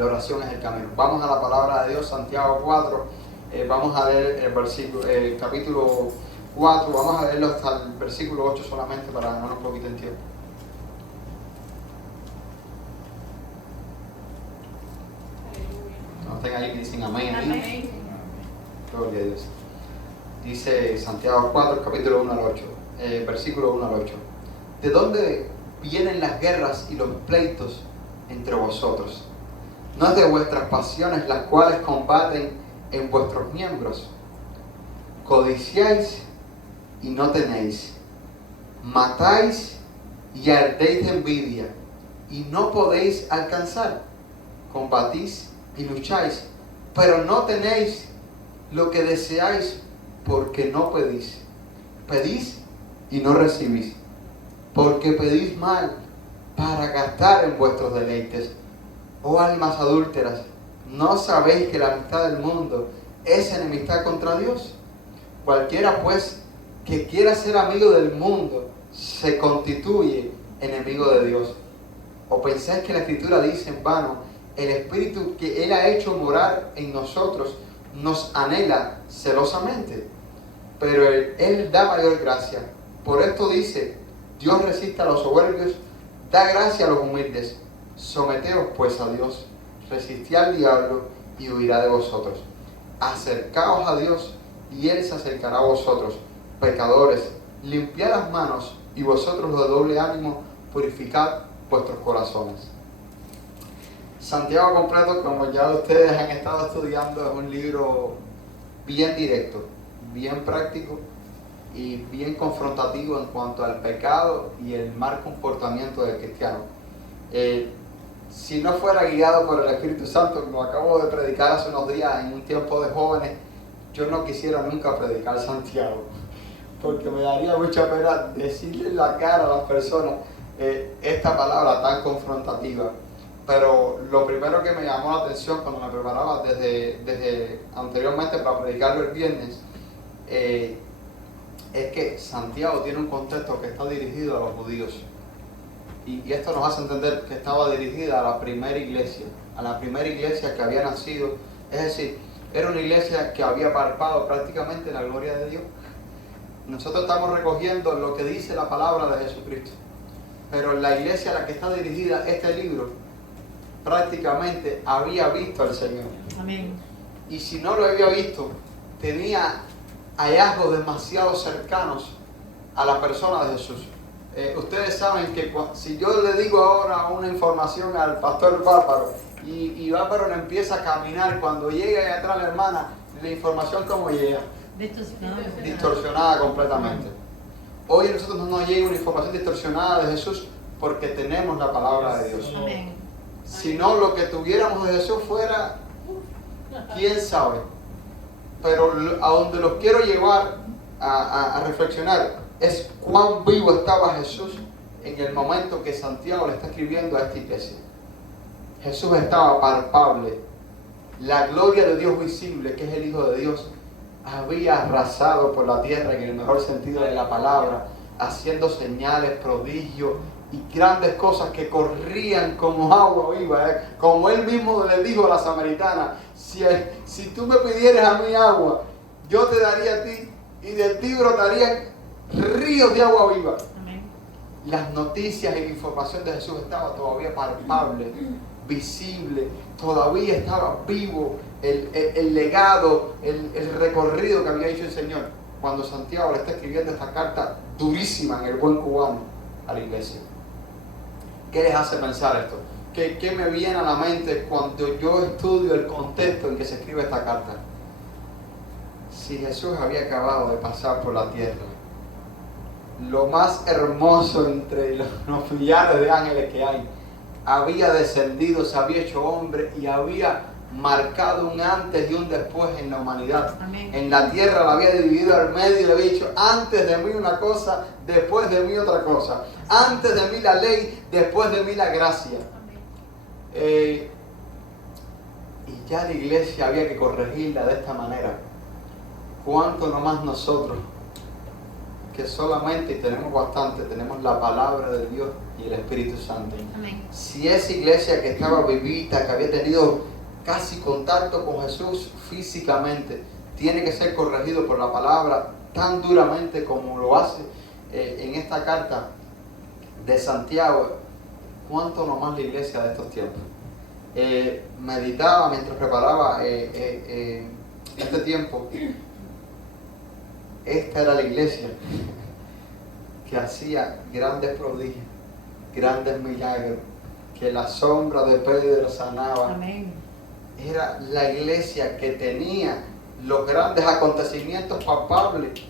La oración es el camino. Vamos a la palabra de Dios, Santiago 4. Vamos a leer el capítulo 4. Vamos a leerlo hasta el versículo 8 solamente para ganar un poquito en tiempo. No estén ahí que dicen amén. Amén. Gloria a Dios. Dice Santiago 4, capítulo 1 al 8, versículo 1 al 8. ¿De dónde vienen las guerras y los pleitos entre vosotros? ¿No es de vuestras pasiones las cuales combaten en vuestros miembros? Codiciáis y no tenéis, matáis y ardéis de envidia y no podéis alcanzar, combatís y lucháis, pero no tenéis lo que deseáis porque no pedís. Pedís y no recibís, porque pedís mal para gastar en vuestros deleites. Oh almas adúlteras, ¿no sabéis que la amistad del mundo es enemistad contra Dios? Cualquiera pues que quiera ser amigo del mundo se constituye enemigo de Dios. ¿O pensáis que la Escritura dice en vano, el Espíritu que Él ha hecho morar en nosotros nos anhela celosamente? Pero Él da mayor gracia. Por esto dice, Dios resiste a los soberbios, da gracia a los humildes. Someteos pues a Dios, resistid al diablo y huirá de vosotros. Acercaos a Dios y Él se acercará a vosotros. Pecadores, limpiad las manos y vosotros los de doble ánimo, purificad vuestros corazones. Santiago completo, como ya ustedes han estado estudiando, es un libro bien directo, bien práctico y bien confrontativo en cuanto al pecado y el mal comportamiento del cristiano. Si no fuera guiado por el Espíritu Santo, como acabo de predicar hace unos días en un tiempo de jóvenes, yo no quisiera nunca predicar Santiago, porque me daría mucha pena decirle en la cara a las personas esta palabra tan confrontativa. Pero lo primero que me llamó la atención cuando me preparaba desde anteriormente para predicarlo el viernes, es que Santiago tiene un contexto que está dirigido a los judíos. Y esto nos hace entender que estaba dirigida a la primera iglesia que había nacido. Es decir, era una iglesia que había palpado prácticamente la gloria de Dios. Nosotros estamos recogiendo lo que dice la palabra de Jesucristo. Pero la iglesia a la que está dirigida este libro prácticamente había visto al Señor. Amén. Y si no lo había visto, tenía hallazgos demasiado cercanos a la persona de Jesús. Ustedes saben que si yo le digo ahora una información al pastor Bárbaro y Bárbaro le empieza a caminar, cuando llega ahí atrás la hermana, la información ¿cómo llega? Distorsionada completamente. Hoy a nosotros no nos llega una información distorsionada de Jesús porque tenemos la palabra de Dios. Amén. Si no, lo que tuviéramos de Jesús fuera, quién sabe. Pero a donde los quiero llevar a reflexionar es cuán vivo estaba Jesús en el momento que Santiago le está escribiendo a esta iglesia. Jesús estaba palpable. La gloria de Dios visible, que es el Hijo de Dios, había arrasado por la tierra en el mejor sentido de la palabra, haciendo señales, prodigios y grandes cosas que corrían como agua viva. Como él mismo le dijo a la samaritana, si tú me pidieras a mí agua, yo te daría a ti y de ti brotarían ríos de agua viva. Amén. Las noticias y la información de Jesús estaba todavía palpable, visible, todavía estaba vivo el legado, el recorrido que había hecho el Señor cuando Santiago le está escribiendo esta carta durísima en el buen cubano a la iglesia. ¿Qué les hace pensar esto? ¿Qué me viene a la mente cuando yo estudio el contexto en que se escribe esta carta? Si Jesús había acabado de pasar por la tierra, lo más hermoso entre los millares de ángeles que hay, había descendido, se había hecho hombre y había marcado un antes y un después en la humanidad. Amén. En la tierra la había dividido al medio y le había dicho, antes de mí una cosa, después de mí otra cosa. Antes de mí la ley, después de mí la gracia. Y ya la iglesia había que corregirla de esta manera. ¿Cuánto nomás nosotros, que solamente, y tenemos bastante, tenemos la palabra de Dios y el Espíritu Santo. Amén. Si esa iglesia que estaba vivita, que había tenido casi contacto con Jesús físicamente, tiene que ser corregido por la palabra tan duramente como lo hace en esta carta de Santiago, ¿cuánto nomás la iglesia de estos tiempos? Meditaba mientras preparaba este tiempo. Esta era la iglesia que hacía grandes prodigios, grandes milagros, que la sombra de Pedro sanaba. Amén. Era la iglesia que tenía los grandes acontecimientos palpables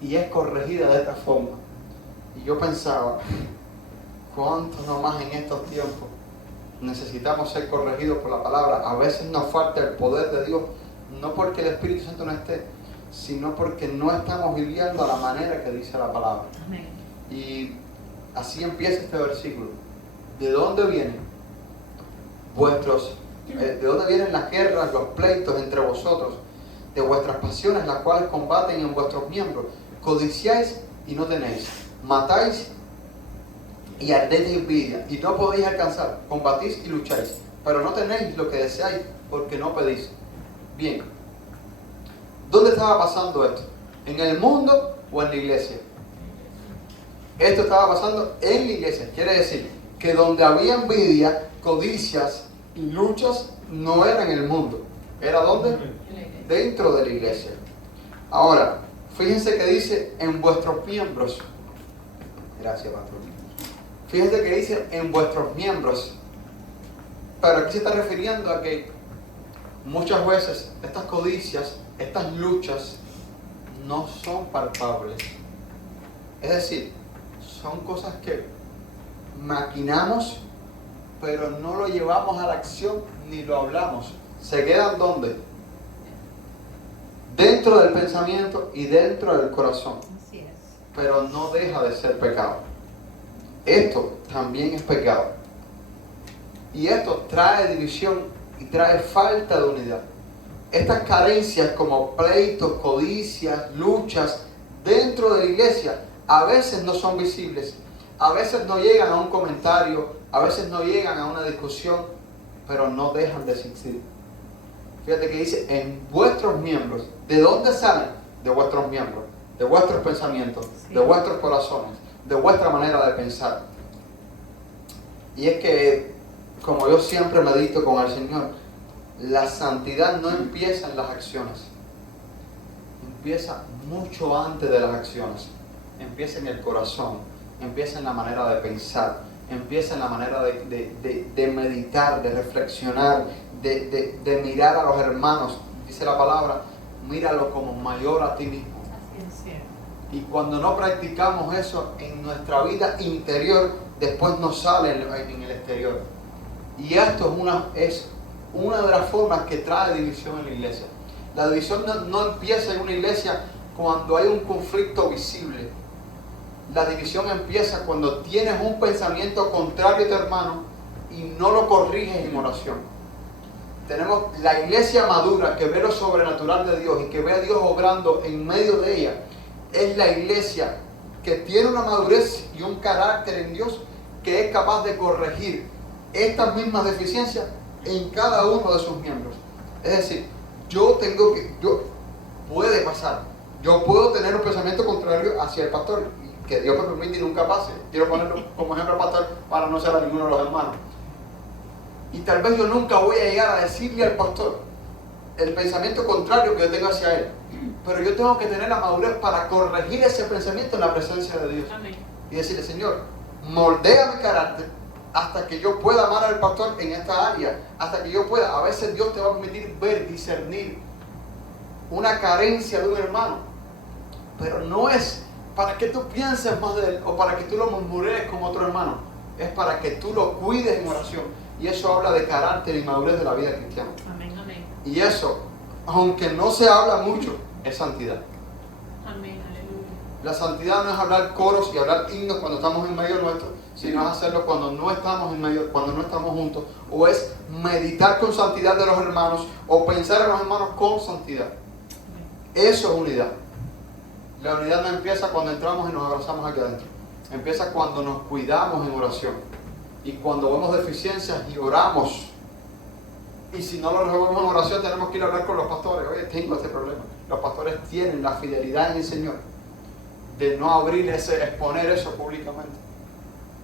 y es corregida de esta forma. Y yo pensaba, ¿cuánto nomás en estos tiempos necesitamos ser corregidos por la palabra? A veces nos falta el poder de Dios, no porque el Espíritu Santo no esté, sino porque no estamos viviendo a la manera que dice la palabra. Amén. Y así empieza este versículo. ¿De dónde vienen de dónde vienen las guerras, los pleitos entre vosotros? De vuestras pasiones, las cuales combaten en vuestros miembros. Codiciáis y no tenéis, matáis y ardéis de envidia y no podéis alcanzar, combatís y lucháis, pero no tenéis lo que deseáis porque no pedís. Bien, ¿dónde estaba pasando esto? ¿En el mundo o en la iglesia? Esto estaba pasando en la iglesia. Quiere decir que donde había envidia, codicias y luchas no era en el mundo. ¿Era dónde? Dentro de la iglesia. Ahora, fíjense que dice en vuestros miembros. Gracias, pastor. Fíjense que dice en vuestros miembros. Pero aquí se está refiriendo a que muchas veces estas codicias, estas luchas, no son palpables. Es decir, son cosas que maquinamos, pero no lo llevamos a la acción ni lo hablamos. ¿Se quedan dónde? Dentro del pensamiento y dentro del corazón. Así es. Pero no deja de ser pecado. Esto también es pecado. Y esto trae división y trae falta de unidad. Estas carencias como pleitos, codicias, luchas dentro de la iglesia a veces no son visibles, a veces no llegan a un comentario, a veces no llegan a una discusión, pero no dejan de existir. Fíjate que dice en vuestros miembros. ¿De dónde salen? De vuestros miembros, de vuestros pensamientos, Sí. de vuestros corazones, de vuestra manera de pensar. Y es que, como yo siempre medito con el Señor, la santidad no empieza en las acciones, empieza mucho antes de las acciones, empieza en el corazón, empieza en la manera de pensar, empieza en la manera de meditar, de reflexionar, de mirar a los hermanos. Dice la palabra, míralo como mayor a ti mismo. Así es cierto. Y cuando no practicamos eso en nuestra vida interior, después nos sale en el exterior. Y esto es una de las formas que trae división en la iglesia. La división no empieza en una iglesia cuando hay un conflicto visible. La división empieza cuando tienes un pensamiento contrario a tu hermano y no lo corriges en oración. Tenemos la iglesia madura que ve lo sobrenatural de Dios y que ve a Dios obrando en medio de ella. Es la iglesia que tiene una madurez y un carácter en Dios que es capaz de corregir estas mismas deficiencias en cada uno de sus miembros. Es decir, puede pasar, yo puedo tener un pensamiento contrario hacia el pastor, que Dios me permite y nunca pase. Quiero ponerlo como ejemplo al pastor para no ser a ninguno de los hermanos. Y tal vez yo nunca voy a llegar a decirle al pastor el pensamiento contrario que yo tengo hacia él. Pero yo tengo que tener la madurez para corregir ese pensamiento en la presencia de Dios. Amén. Y decirle, Señor, moldea mi carácter hasta que yo pueda amar al pastor en esta área, hasta que yo pueda. A veces Dios te va a permitir ver, discernir una carencia de un hermano, pero no es para que tú pienses más de él o para que tú lo murmures con otro hermano, es para que tú lo cuides en oración. Y eso habla de carácter y madurez de la vida cristiana. Amén, amén. Y eso, aunque no se habla mucho, es santidad. Amén, aleluya. La santidad no es hablar coros y hablar himnos cuando estamos en medio nuestro, sino es hacerlo cuando no estamos en medio, cuando no estamos juntos, o es meditar con santidad de los hermanos, o pensar en los hermanos con santidad. Eso es unidad. La unidad no empieza cuando entramos y nos abrazamos aquí adentro. Empieza cuando nos cuidamos en oración. Y cuando vemos deficiencias y oramos. Y si no lo resolvemos en oración, tenemos que ir a hablar con los pastores. Oye, tengo este problema. Los pastores tienen la fidelidad en el Señor de no exponer eso públicamente.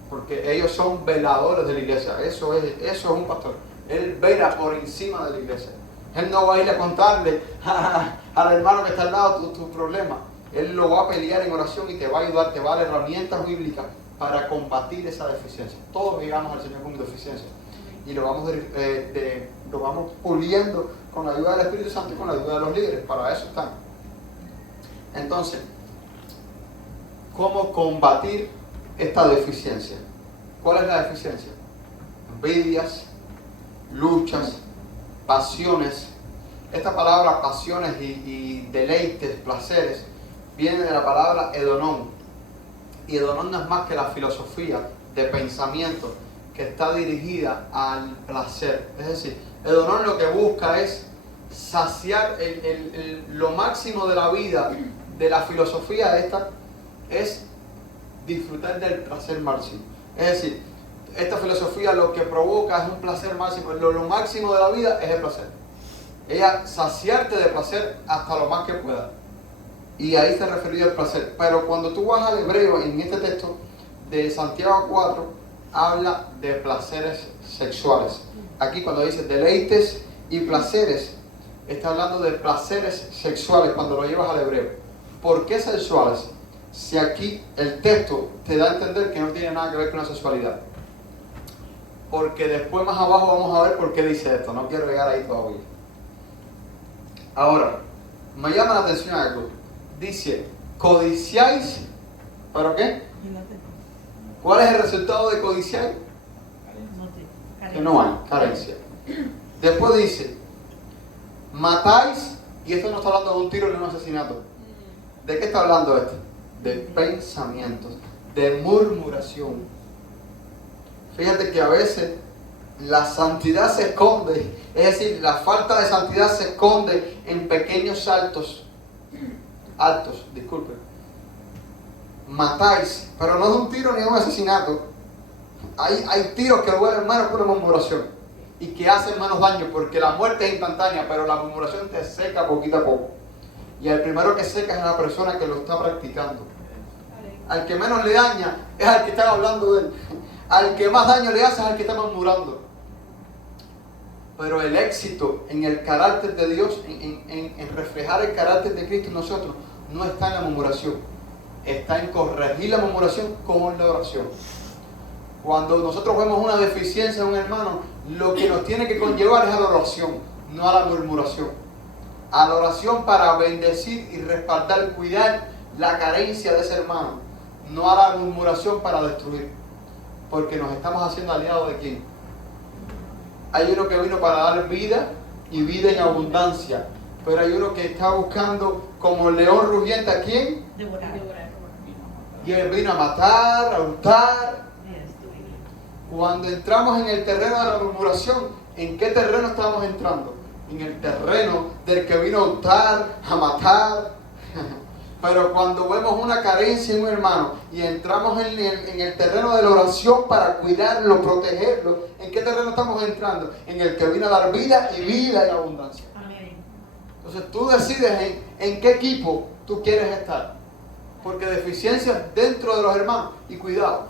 Porque ellos son veladores de la iglesia. Eso es un pastor. Él vela por encima de la iglesia. Él no va a ir a contarle al hermano que está al lado tu problema. Él lo va a pelear en oración y te va a ayudar, te va a dar herramientas bíblicas para combatir esa deficiencia. Todos llegamos al Señor con deficiencia y lo vamos puliendo con la ayuda del Espíritu Santo y con la ayuda de los líderes. Para eso están. Entonces, ¿cómo combatir esta deficiencia? ¿Cuál es la deficiencia? Envidias, luchas, pasiones. Esta palabra pasiones y deleites, placeres, viene de la palabra edonón. Y edonón no es más que la filosofía de pensamiento que está dirigida al placer. Es decir, edonón lo que busca es saciar lo máximo de la vida, de la filosofía esta, es disfrutar del placer máximo. Es decir, esta filosofía lo que provoca es un placer máximo. Lo máximo de la vida es el placer. Ella saciarte de placer hasta lo más que pueda. Y ahí se refería al placer. Pero cuando tú vas al hebreo, en este texto de Santiago 4, habla de placeres sexuales. Aquí cuando dice deleites y placeres, está hablando de placeres sexuales cuando lo llevas al hebreo. ¿Por qué sexuales? Si aquí el texto te da a entender que no tiene nada que ver con la sexualidad. Porque después más abajo vamos a ver por qué dice esto. No quiero llegar ahí todavía. Ahora, me llama la atención algo. Dice, codiciáis, ¿para qué? ¿Cuál es el resultado de codiciar? Que no hay, carencia. Después dice, matáis, y esto no está hablando de un tiro ni un asesinato. ¿De qué está hablando esto? De pensamientos, de murmuración. Fíjate que a veces la santidad se esconde, es decir, la falta de santidad se esconde en pequeños altos, disculpen. Matáis, pero no de un tiro ni de un asesinato. Hay tiros que duelen menos por la murmuración y que hacen menos daño, porque la muerte es instantánea, pero la murmuración te seca poquito a poco. Y el primero que seca es la persona que lo está practicando. Al que menos le daña es al que está hablando de él. Al que más daño le hace es al que está murmurando. Pero el éxito en el carácter de Dios, en reflejar el carácter de Cristo en nosotros, no está en la murmuración. Está en corregir la murmuración con la oración. Cuando nosotros vemos una deficiencia en un hermano, lo que nos tiene que conllevar es a la oración, no a la murmuración. A la oración para bendecir y respaldar, cuidar la carencia de ese hermano, no a la murmuración para destruir. Porque nos estamos haciendo aliados de ¿quién? Hay uno que vino para dar vida y vida en abundancia, pero hay uno que está buscando como león rugiente ¿a quién? Devorar. Y él vino a matar, a hurtar. Cuando entramos en el terreno de la murmuración, ¿en qué terreno estamos entrando? En el terreno del que vino a hurtar, a matar. Pero cuando vemos una carencia en un hermano y entramos en el terreno de la oración para cuidarlo, protegerlo, ¿en qué terreno estamos entrando? En el que vino a dar vida y vida en abundancia. Amén. Entonces tú decides en qué equipo tú quieres estar. Porque deficiencias dentro de los hermanos. Y cuidado,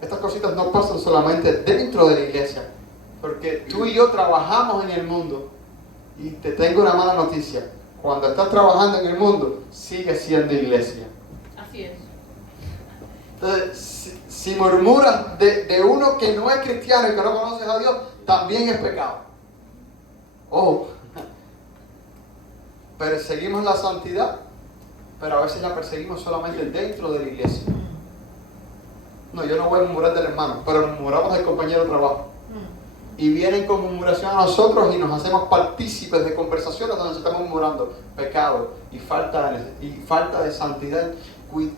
estas cositas no pasan solamente dentro de la iglesia. Porque tú y yo trabajamos en el mundo. Y te tengo una mala noticia. Cuando estás trabajando en el mundo, sigue siendo iglesia. Así es. Entonces, si murmuras de uno que no es cristiano y que no conoces a Dios, también es pecado. Oh, perseguimos la santidad, pero a veces la perseguimos solamente dentro de la iglesia. No, yo no voy a murmurar del hermano, pero murmuramos del compañero de trabajo. Y vienen con murmuración a nosotros y nos hacemos partícipes de conversaciones donde se estamos murmurando pecado y falta de santidad.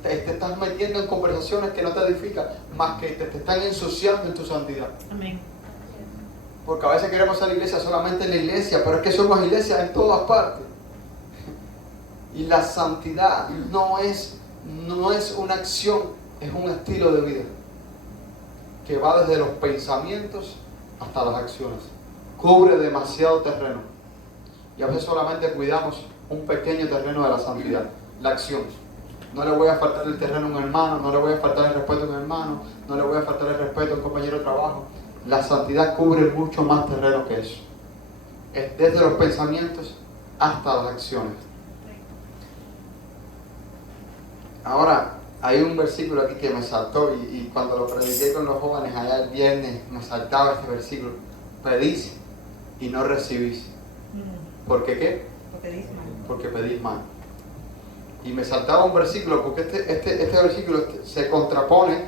Te estás metiendo en conversaciones que no te edifican, más que te están ensuciando en tu santidad. Amén. Porque a veces queremos ser iglesia solamente en la iglesia, pero es que somos iglesia en todas partes. Y la santidad no es una acción, es un estilo de vida que va desde los pensamientos hasta las acciones. Cubre demasiado terreno. Y a veces solamente cuidamos un pequeño terreno de la santidad, la acción. No le voy a faltar el terreno a un hermano, no le voy a faltar el respeto a un hermano, no le voy a faltar el respeto a un compañero de trabajo. La santidad cubre mucho más terreno que eso. Es desde los pensamientos hasta las acciones. Ahora, hay un versículo aquí que me saltó y cuando lo prediqué con los jóvenes allá el viernes, me saltaba este versículo. Pedís y no recibís. ¿Por qué qué? Porque pedís mal. Y me saltaba un versículo porque este versículo se contrapone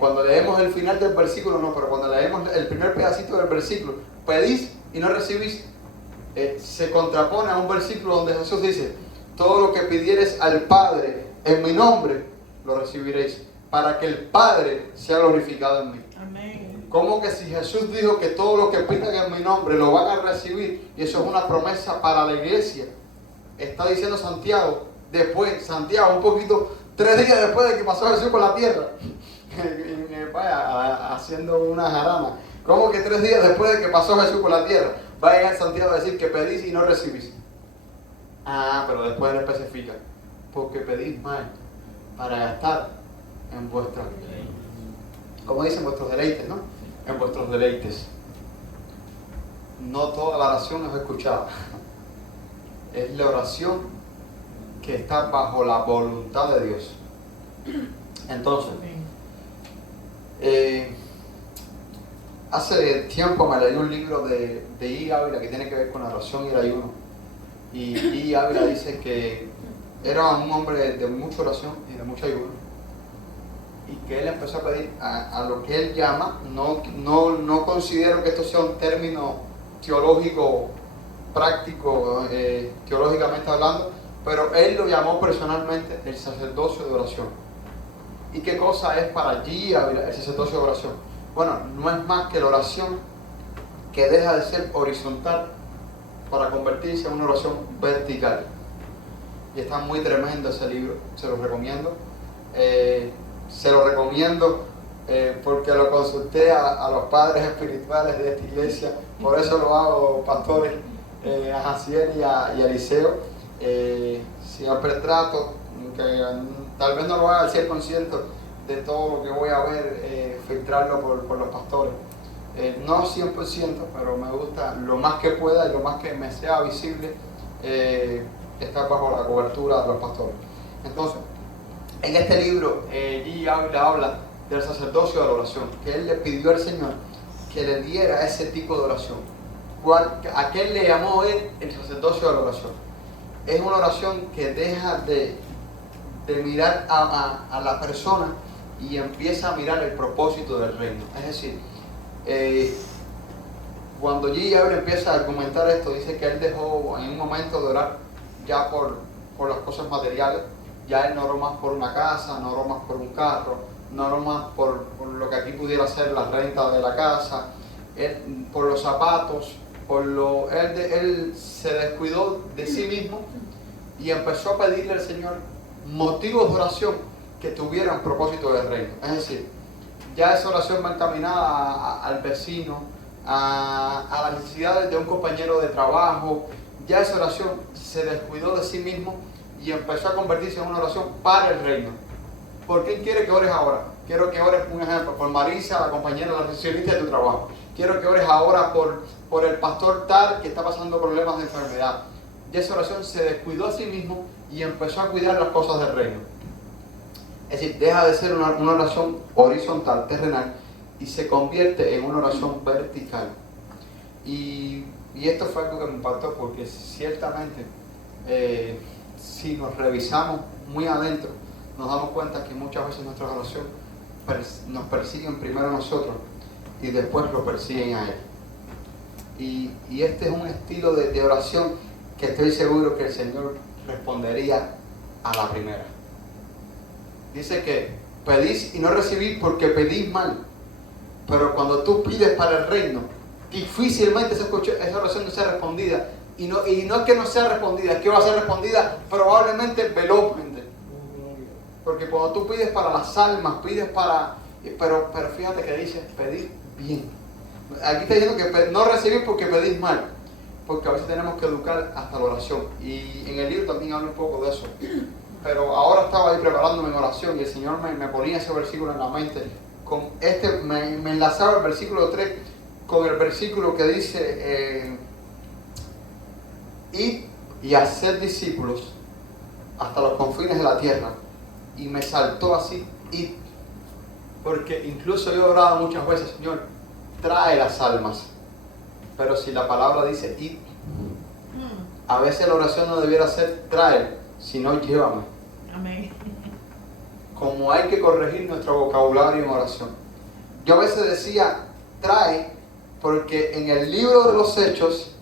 cuando leemos el final del versículo, no, pero cuando leemos el primer pedacito del versículo, pedís y no recibís, se contrapone a un versículo donde Jesús dice, todo lo que pidieres al Padre en mi nombre, lo recibiréis, para que el Padre sea glorificado en mí. Amén. Como que si Jesús dijo que todo lo que pidan en mi nombre lo van a recibir, y eso es una promesa para la iglesia, está diciendo Santiago, después, Santiago, un poquito, 3 días después de que pasó Jesús por la tierra, vaya, haciendo una jarana. ¿Cómo que 3 días después de que pasó Jesús por la tierra va a llegar Santiago a decir que pedís y no recibís? Ah, pero después le especifica, porque pedís mal para gastar en vuestras, como dicen, vuestros deleites, ¿no? En vuestros deleites. No toda la oración es escuchada. Es la oración que está bajo la voluntad de Dios. Entonces, hace tiempo me leí un libro de I. Ávila que tiene que ver con la oración y el ayuno. Y I. Ávila dice que era un hombre de mucha oración y de mucho ayuno. Y que él empezó a pedir a lo que él llama, no considero que esto sea un término teológico, práctico, teológicamente hablando, pero él lo llamó personalmente el sacerdocio de oración. ¿Y qué cosa es para allí el sacerdocio de oración? Bueno, no es más que la oración que deja de ser horizontal para convertirse en una oración vertical. Y está muy tremendo ese libro, se lo recomiendo. Porque lo consulté a los padres espirituales de esta iglesia, por eso lo hago, pastores, a Jaciel y a Eliseo. Siempre trato, que tal vez no lo haga al 100% de todo lo que voy a ver, filtrarlo por los pastores. No 100%, pero me gusta lo más que pueda y lo más que me sea visible, estar bajo la cobertura de los pastores. Entonces, en este libro, G. Ávila habla del sacerdocio de la oración, que él le pidió al Señor que le diera ese tipo de oración. ¿A qué le llamó él el sacerdocio de la oración? Es una oración que deja de mirar a la persona y empieza a mirar el propósito del reino. Es decir, cuando G. Ávila empieza a argumentar esto, dice que él dejó en un momento de orar ya por las cosas materiales. Ya él no oró más por una casa, no oró más por un carro, no oró más por lo que aquí pudiera ser la renta de la casa, por los zapatos, él se descuidó de sí mismo y empezó a pedirle al Señor motivos de oración que tuvieran propósito del reino. Es decir, ya esa oración va encaminada al vecino, a las necesidades de un compañero de trabajo. Ya esa oración se descuidó de sí mismo y empezó a convertirse en una oración para el reino. ¿Por quién quiere que ores ahora? Quiero que ores, un ejemplo, por Marisa, la compañera, la recepcionista de tu trabajo. Quiero que ores ahora por el pastor tal que está pasando problemas de enfermedad. Y esa oración se descuidó a sí mismo y empezó a cuidar las cosas del reino. Es decir, deja de ser una oración horizontal, terrenal, y se convierte en una oración vertical. Y esto fue algo que me impactó porque ciertamente, si nos revisamos muy adentro, nos damos cuenta que muchas veces nuestras oraciones nos persiguen primero a nosotros y después lo persiguen a Él. Y este es un estilo de oración que estoy seguro que el Señor respondería a la primera. Dice que pedís y no recibís porque pedís mal, pero cuando tú pides para el reino, difícilmente esa oración no sea respondida Y no es que no sea respondida, es que va a ser respondida probablemente velozmente. Porque cuando tú pides para las almas, pides para... Pero fíjate que dice, pedir bien. Aquí está diciendo que no recibir porque pedís mal. Porque a veces tenemos que educar hasta la oración. Y en el libro también habla un poco de eso. Pero ahora estaba ahí preparándome en oración y el Señor me ponía ese versículo en la mente. Me enlazaba el versículo 3 con el versículo que dice... id y hacer discípulos hasta los confines de la tierra. Y me saltó así, id. Porque incluso yo he orado muchas veces, Señor, trae las almas. Pero si la palabra dice id, a veces la oración no debiera ser trae, sino llévame. Amén. Como hay que corregir nuestro vocabulario en oración. Yo a veces decía trae, porque en el libro de los Hechos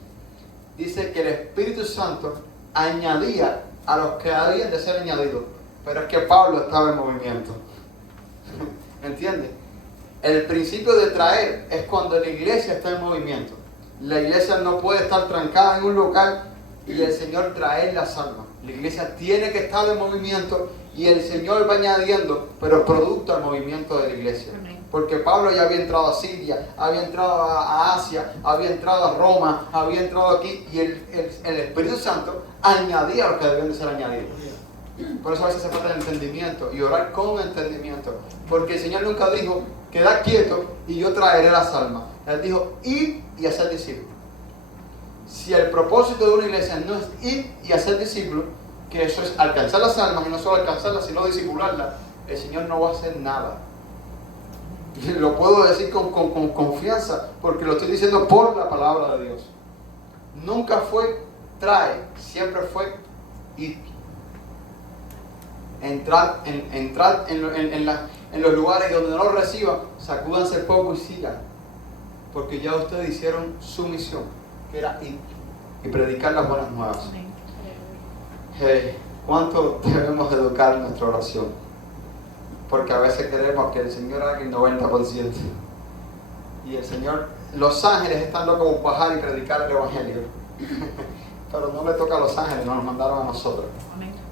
dice que el Espíritu Santo añadía a los que habían de ser añadidos. Pero es que Pablo estaba en movimiento. ¿Entiendes? El principio de traer es cuando la iglesia está en movimiento. La iglesia no puede estar trancada en un local y el Señor traer las almas. La iglesia tiene que estar en movimiento y el Señor va añadiendo, pero producto al movimiento de la iglesia. Porque Pablo ya había entrado a Siria, había entrado a Asia, había entrado a Roma, había entrado aquí y el Espíritu Santo añadía a los que debían de ser añadidos. Por eso a veces se falta el entendimiento y orar con entendimiento. Porque el Señor nunca dijo, quedad quieto y yo traeré las almas. Él dijo, ir y hacer discípulos. Si el propósito de una iglesia no es ir y hacer discípulos, que eso es alcanzar las almas y no solo alcanzarlas, sino discipularlas, el Señor no va a hacer nada. Y lo puedo decir con confianza, porque lo estoy diciendo por la palabra de Dios. Nunca fue trae, siempre fue ir. Entrar en los lugares donde no lo reciban, sacúdanse el polvo y sigan. Porque ya ustedes hicieron su misión, que era ir y predicar las buenas nuevas. ¿Cuánto debemos educar nuestra oración? Porque a veces queremos que el Señor haga el 90%. Y el Señor, los ángeles están locos por bajar y predicar el Evangelio. Pero no le toca a los ángeles, nos mandaron a nosotros.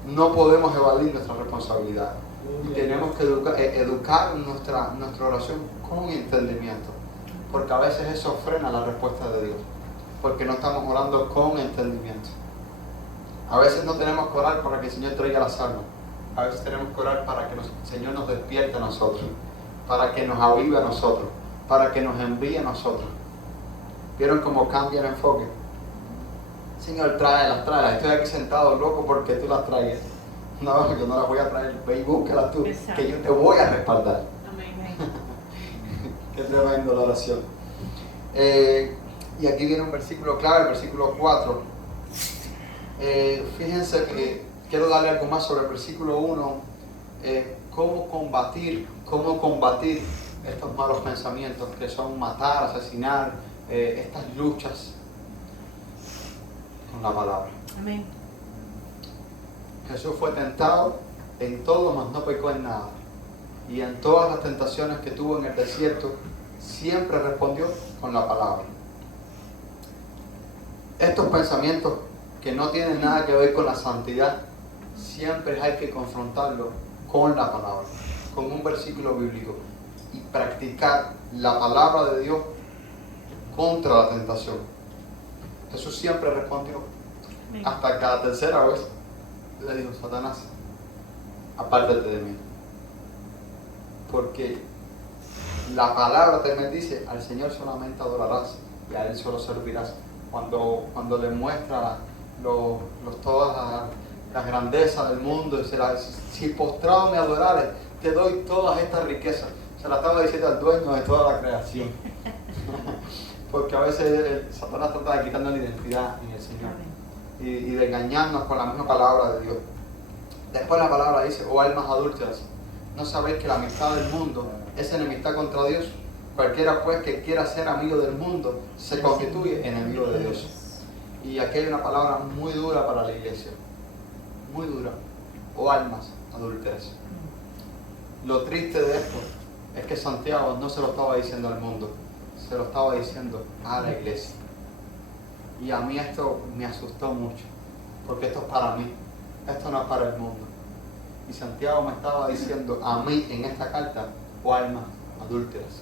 No podemos evadir nuestra responsabilidad. Y tenemos que educar nuestra oración con entendimiento. Porque a veces eso frena la respuesta de Dios. Porque no estamos orando con entendimiento. A veces no tenemos que orar para que el Señor traiga las almas. A veces tenemos que orar para que el Señor nos despierte a nosotros. Para que nos avive a nosotros. Para que nos envíe a nosotros. ¿Vieron cómo cambia el enfoque? Señor, tráelas. Estoy aquí sentado loco porque tú las traigas. No, yo no las voy a traer. Ve y búscalas tú. Exacto. Que yo te voy a respaldar. Amén. Qué tremendo la oración. Y aquí viene un versículo clave, el versículo 4. Fíjense que quiero darle algo más sobre el versículo 1. Cómo combatir estos malos pensamientos que son matar, asesinar, estas luchas con la palabra. Amén. Jesús fue tentado en todo, mas no pecó en nada. Y en todas las tentaciones que tuvo en el desierto, siempre respondió con la palabra. Estos pensamientos que no tienen nada que ver con la santidad, siempre hay que confrontarlos con la palabra, con un versículo bíblico y practicar la palabra de Dios contra la tentación. Jesús siempre respondió. Hasta cada tercera vez le dijo, Satanás, apártate de mí. Porque la palabra también dice, al Señor solamente adorarás y a Él solo servirás. Cuando le muestra todas las grandezas del mundo, si postrado me adorares, te doy todas estas riquezas. Se la estaba diciendo al dueño de toda la creación. Porque a veces Satanás trata de quitarnos la identidad en el Señor y de engañarnos con la misma palabra de Dios. Después la palabra dice, oh almas adúlteras, ¿no sabéis que la amistad del mundo es enemistad contra Dios? Cualquiera pues que quiera ser amigo del mundo se constituye enemigo de Dios. Y aquí hay una palabra muy dura para la iglesia, muy dura, oh almas adúlteras. Lo triste de esto es que Santiago no se lo estaba diciendo al mundo, se lo estaba diciendo a la iglesia. Y a mí esto me asustó mucho, porque esto es para mí, esto no es para el mundo. Y Santiago me estaba diciendo a mí en esta carta, o almas adúlteras.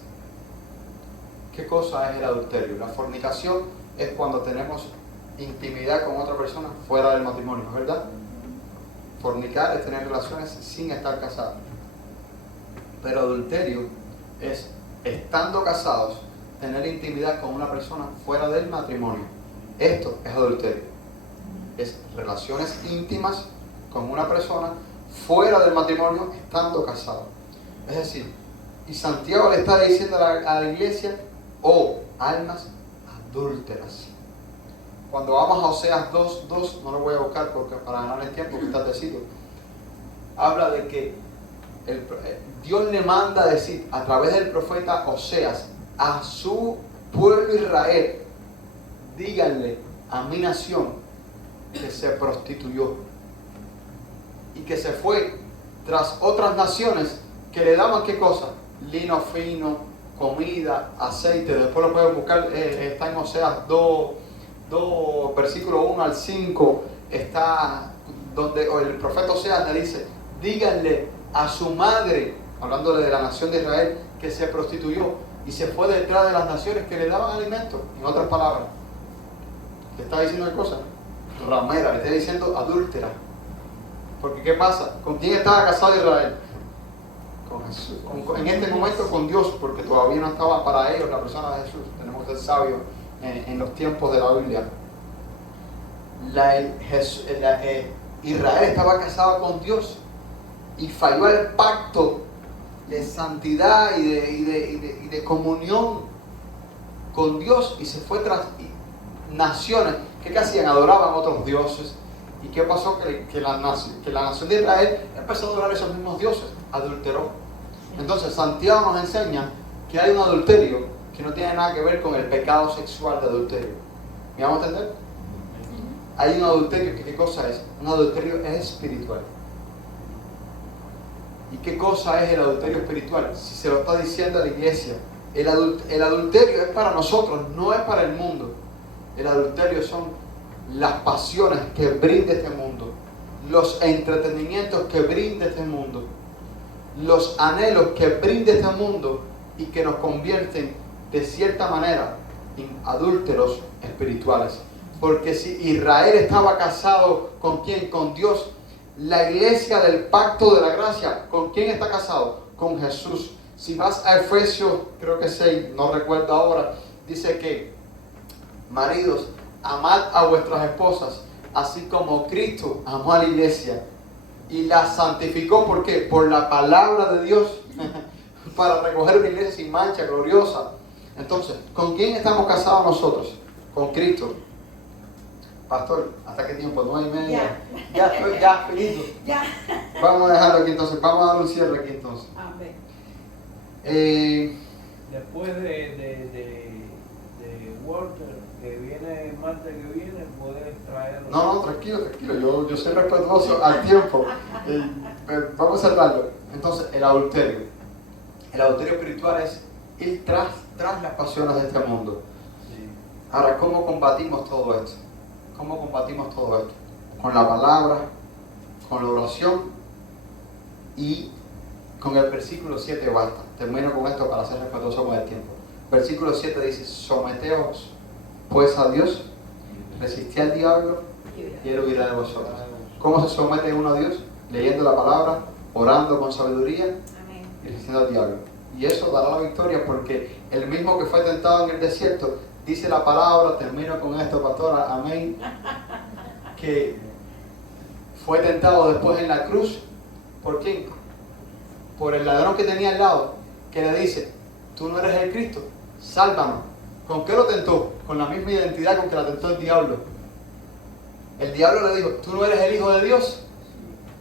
¿Qué cosa es el adulterio? La fornicación es cuando tenemos intimidad con otra persona fuera del matrimonio, ¿verdad? Fornicar es tener relaciones sin estar casados. Pero adulterio es, estando casados, tener intimidad con una persona fuera del matrimonio. Esto es adulterio. Es relaciones íntimas con una persona fuera del matrimonio, estando casado. Es decir, y Santiago le está diciendo a la iglesia, oh, almas adúlteras. Cuando vamos a Oseas 2:2, no lo voy a buscar porque para ganar el tiempo que está tecido, habla de que Dios le manda a decir a través del profeta Oseas a su pueblo Israel, díganle a mi nación que se prostituyó y que se fue tras otras naciones que le daban ¿qué cosa? Lino fino, comida, aceite. Después lo pueden buscar, está en Oseas 2, versículo 1 al 5, está donde el profeta Oseas le dice, díganle a su madre, hablándole de la nación de Israel, que se prostituyó y se fue detrás de las naciones que le daban alimento. En otras palabras, le está diciendo qué cosa, ramera, le está diciendo adúltera. Porque ¿qué pasa? ¿Con quién estaba casado Israel? Con Jesús. En este momento con Dios, porque todavía no estaba para ellos la persona de Jesús. Tenemos que ser sabios en los tiempos de la Biblia. Israel estaba casado con Dios y falló el pacto de santidad y de comunión con Dios y se fue tras naciones que ¿qué hacían? Adoraban otros dioses. ¿Y qué pasó? Que la nación de Israel empezó a adorar esos mismos dioses, adulteró. Entonces Santiago nos enseña que hay un adulterio que no tiene nada que ver con el pecado sexual de adulterio. ¿Me vamos a entender? Hay un adulterio que ¿qué cosa es? Un adulterio espiritual. ¿Y qué cosa es el adulterio espiritual? Si se lo está diciendo a la iglesia, el adulterio es para nosotros, no es para el mundo. El adulterio son las pasiones que brinda este mundo, los entretenimientos que brinda este mundo, los anhelos que brinda este mundo y que nos convierten de cierta manera en adúlteros espirituales. Porque si Israel estaba casado ¿con quién? Con Dios. La iglesia del pacto de la gracia, ¿con quién está casado? Con Jesús. Si vas a Efesios, creo que 6, no recuerdo ahora, dice que maridos, amad a vuestras esposas, así como Cristo amó a la iglesia y la santificó. ¿Por qué? Por la palabra de Dios, para recoger una iglesia sin mancha, gloriosa. Entonces, ¿con quién estamos casados nosotros? Con Cristo. Pastor, ¿hasta qué tiempo? 9:30. Ya estoy, ya, finito. Ya. Vamos a dejarlo aquí entonces, vamos a dar un cierre aquí entonces. Amén. Después de Walter, que viene el martes que viene, puedes traerlo. No, tranquilo, yo soy respetuoso al tiempo. Vamos a cerrarlo. Entonces, el adulterio espiritual es ir tras las pasiones de este mundo. Sí. Ahora, ¿cómo combatimos todo esto? ¿Cómo combatimos todo esto? Con la palabra, con la oración y con el versículo 7 basta. Termino con esto para ser respetuoso con el tiempo. Versículo 7 dice, someteos pues a Dios, resistid al diablo y él huirá de vosotros. ¿Cómo se somete uno a Dios? Leyendo la palabra, orando con sabiduría y resistiendo al diablo. Y eso dará la victoria porque el mismo que fue tentado en el desierto, dice la palabra, termino con esto, pastora, amén, que fue tentado después en la cruz. ¿Por quién? Por el ladrón que tenía al lado, que le dice, tú no eres el Cristo, sálvanos. ¿Con qué lo tentó? Con la misma identidad con que la tentó el diablo. El diablo le dijo, tú no eres el Hijo de Dios,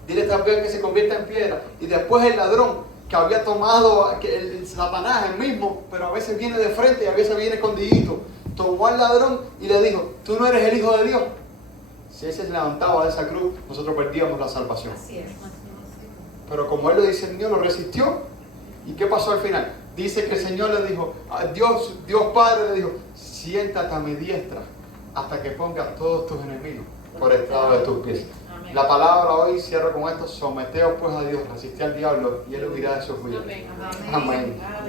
dile también que se convierta en piedra. Y después el ladrón, que había tomado el Satanás el mismo, pero a veces viene de frente y a veces viene escondidito, tomó al ladrón y le dijo, tú no eres el Hijo de Dios. Si él se levantaba de esa cruz, nosotros perdíamos la salvación. Así es. Pero como él lo discernió, lo resistió. ¿Y qué pasó al final? Dice que el Señor le dijo, Dios Padre le dijo, siéntate a mi diestra hasta que pongas todos tus enemigos por estrado de tus pies. Amén. La palabra hoy cierra con esto: someteos pues a Dios, resistid al diablo y él huirá de sus vidas. Amén. Amén.